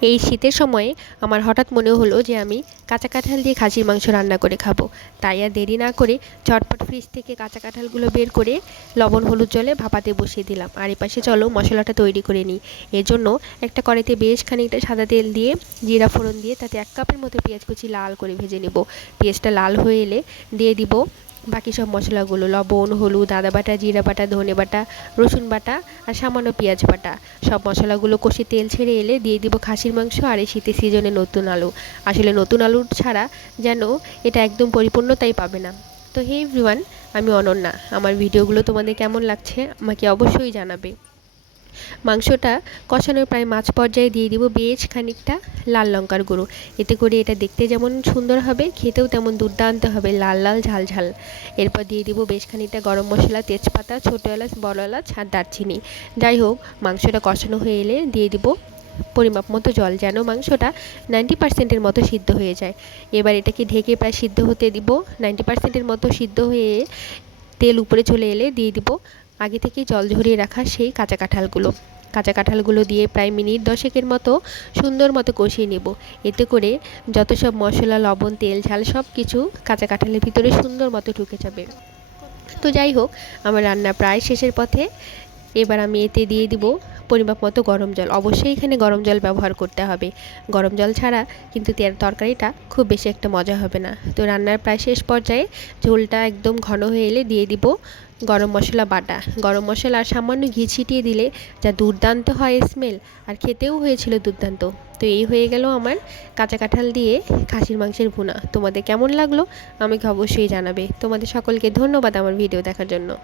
এই শীতের সময়ে আমার হঠাৎ মনে হলো যে আমি কাঁচা কাঁঠাল দিয়ে খাসির মাংস রান্না করে খাব। তাই আর দেরি না করে ঝটপট ফ্রিজ থেকে কাঁচা কাঁঠালগুলো বের করে লবণ, হলুদ জলে ভাপাতে বসিয়ে দিলাম। আর এপাশে চলো মশলাটা তৈরি করে নিই। এর জন্য একটা কড়াইতে বেশ খানিকটা সাদা তেল দিয়ে জিরা ফোড়ন দিয়ে তাতে এক কাপের মতো পেঁয়াজ কুচি লাল করে ভেজে নেব। পেঁয়াজটা লাল হয়ে এলে দিয়ে দিব বাকি সব মশলাগুলো, লবণ, হলুদ, আদা বাটা, জিরা বাটা, ধনে বাটা, রসুন বাটা আর সামান্য পেঁয়াজ বাটা। সব মশলাগুলো কষে তেল ছেড়ে এলে দিয়ে দিব খাসির মাংস আর এই শীতের সিজনে নতুন আলু। আসলে নতুন আলু ছাড়া যেন এটা একদম পরিপূর্ণতাই পাবে না। তো হে এভরিওয়ান, আমি অনন্যা। আমার ভিডিওগুলো তোমাদের কেমন লাগছে আমাকে অবশ্যই জানাবে। মাংসটা কষানোর প্রায় মাছ পর্যায়ে দিয়ে দিব বেশ খানিকটা লাল লঙ্কার গুঁড়ো। এতে করে এটা দেখতে যেমন সুন্দর হবে, খেতেও তেমন দুর্দান্ত হবে, লাল লাল ঝাল ঝাল। এরপর দিয়ে দিব বেশ খানিকটা গরম মশলা, তেজপাতা, ছোটো এলাচ, বড় এলাচ আর দারচিনি। যাই হোক, মাংসটা কষানো হয়ে এলে দিয়ে দিব পরিমাপ মতো জল, যেন মাংসটা নাইনটি পার্সেন্টের মতো সিদ্ধ হয়ে যায়। এবার এটাকে ঢেকে প্রায় সিদ্ধ হতে দিব। নাইনটি পার্সেন্টের মতো সিদ্ধ হয়ে তেল উপরে চলে এলে দিয়ে দিব আগে থেকে জল ঝরিয়ে রাখা সেই কাঁচা কাঁঠালগুলো। কাঁচা কাঁঠালগুলো দিয়ে প্রায় মিনিট দশেকের মতো সুন্দর মতো কষিয়ে নেব। এতে করে যত সব মশলা, লবণ, তেল, ঝাল সব কিছু কাঁচা কাঁঠালের ভিতরে সুন্দর মতো ঢুকে যাবে। তো যাই হোক, আমার রান্না প্রায় শেষের পথে। এবার আমি এতে দিয়ে দিব পরিমাপ মতো গরম জল। অবশ্যই এখানে গরম জল ব্যবহার করতে হবে। গরম জল ছাড়া কিন্তু তরকারিটা খুব বেশি একটা মজা হবে না। তো রান্নার প্রায় শেষ পর্যায়ে ঝোলটা একদম ঘন হয়ে এলে দিয়ে দিব গরম মশলা বাটা। গরম মশলা আর সামান্য ঘি ছিটিয়ে দিলে যা দুর্দান্ত হয় স্মেল আর খেতেও হয়েছিল দুর্দান্ত। তো এই হয়ে গেল আমার কাঁচা কাঁঠাল দিয়ে খাসির মাংসের ভুনা। তোমাদের কেমন লাগল আমাকে অবশ্যই জানাবে। তোমাদের সকলকে ধন্যবাদ আমার ভিডিও দেখার জন্য।